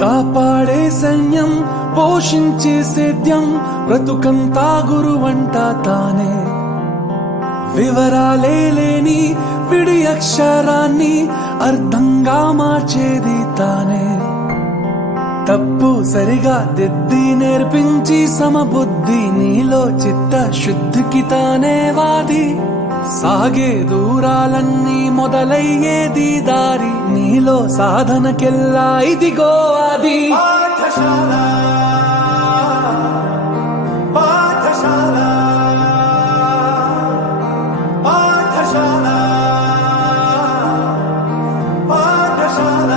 కాపాడే సైన్యం పోషించే సేద్యం బ్రతుకంతా గురువంట తానే వివరాలే లేని విడి అక్షరాన్ని అర్థంగా మార్చేది తానే తప్పు సరిగా దిద్ది నేర్పించి సమబుద్ధి నీలో చిత్త శుద్ధికి తానే వాది సాగే దూరాలన్నీ మొదలయ్యేది దారి నీలో సాధనకెల్లా ఇదిగో అది పాఠశాల పాఠశాల పాఠశాల పాఠశాల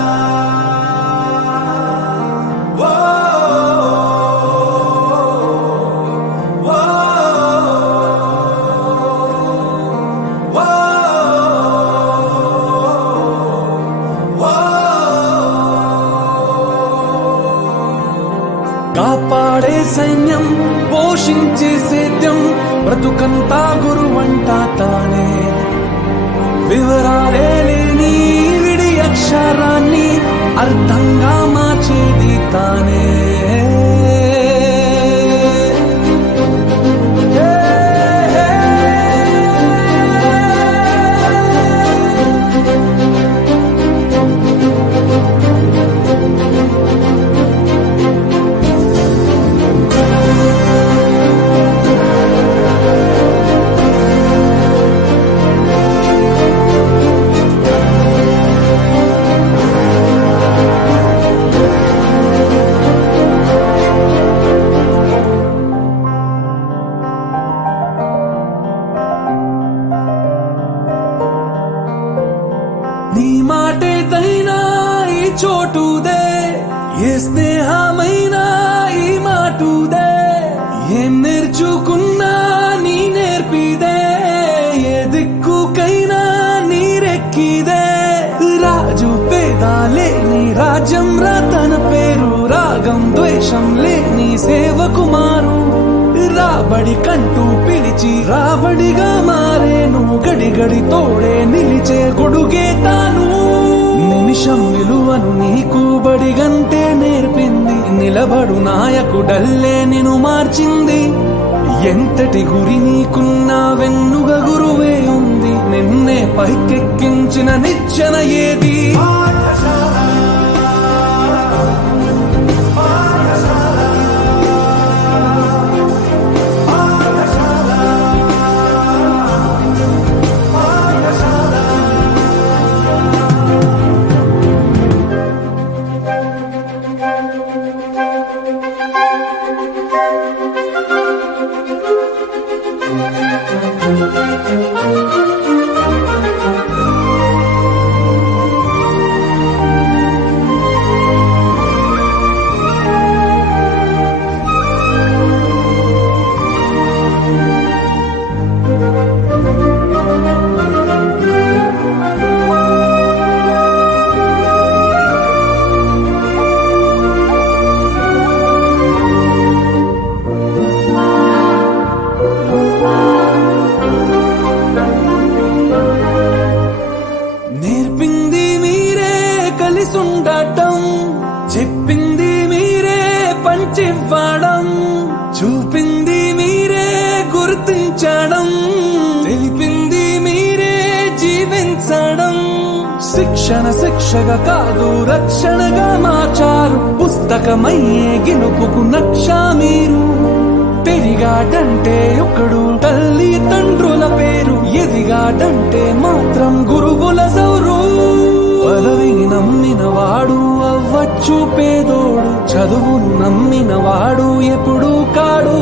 కాపాడే సైన్యం పోషించే సేద్యం బ్రతుకంతా గురువంట తానే వివరాలే లేని విడి అక్షరాన్ని అర్థంగా మార్చేది తానే నీ మాటేదైనా ఈ చోటుదే ఏ స్నేహమైనా ఈ మాటుదే ఏం నేర్చుకున్నా నీ నేర్పిదే ఏ దిక్కుకైనా నీరెక్కిదే రాజు పేదాలే నీ రాజ్యం తన పేరు రాగం ద్వేషం లేని సేవకుమారు రాబడి కంటూ పిలిచి రాబడిగా మారేను గడి గడి తోడే నిలిచే గొడుగే తాను నిమిషం విలువను నీకు బడిగంటే నేర్పింది నిలబడు నాయకుడల్లే నిన్ను మార్చింది ఎంతటి గురి నీకున్నా వెన్నుగ గురువే ఉంది నిన్నే పైకెక్కించిన నిచ్చెన ఏది ఉండటం చెప్పింది మీరే పంచివ్వడం చూపింది మీరే గుర్తించడం తెలిపింది మీరే జీవించడం శిక్షణ శిక్షగా కాదు రక్షణగా మార్చారు పుస్తకమయ్యే గెలుపుకు నక్ష మీరు పెరిగాడంటే ఒకడు తల్లి తండ్రుల పేరు ఎదిగాడంటే మాత్రం గురువుల సౌరు పదవిని నమ్మిన వాడు అవ్వచ్చు పేదోడు చదువును నమ్మిన వాడు ఎప్పుడు కాడు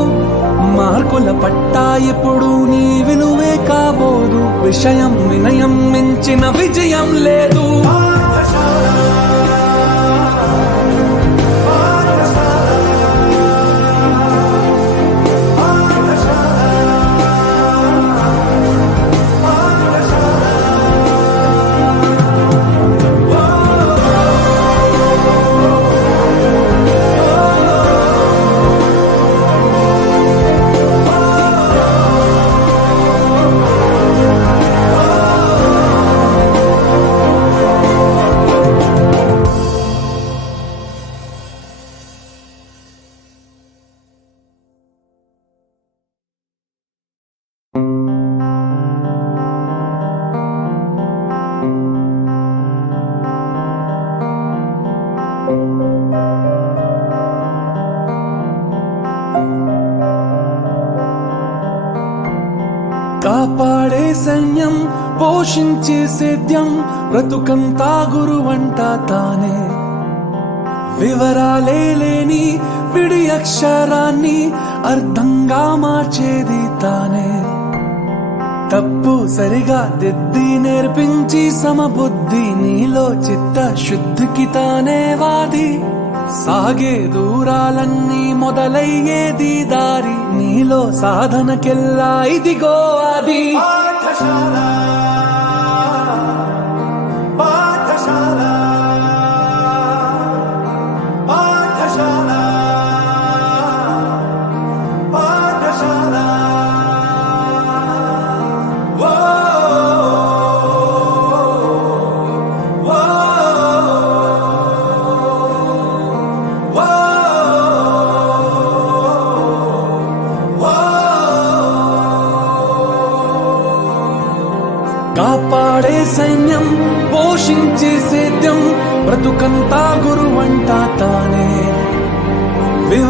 మార్కుల పట్టా ఎప్పుడు నీ విలువే కాబోదు విషయం వినయం మించిన విజయం లేదు సైన్యం పోషించే సేద్యం బ్రతుకంతా గురువంట తానే వివరాలే లేని విడి అక్షరాన్ని అర్థంగా మార్చేది తానే తప్పు సరిగా దిద్ది నేర్పించి సమబుద్ధి నీలో చిత్త శుద్ధికి తానే వాది సాగే దూరాలన్నీ మొదలయ్యేది దారి నీలో సాధనకెల్లా ఇదిగో అది పాఠశాల పాఠశాల పాఠశాల పాఠశాల ఓ ఓ కాపాడే సైన్యం పోషించే సేద్యం బ్రతుకంతా గురువంట తానే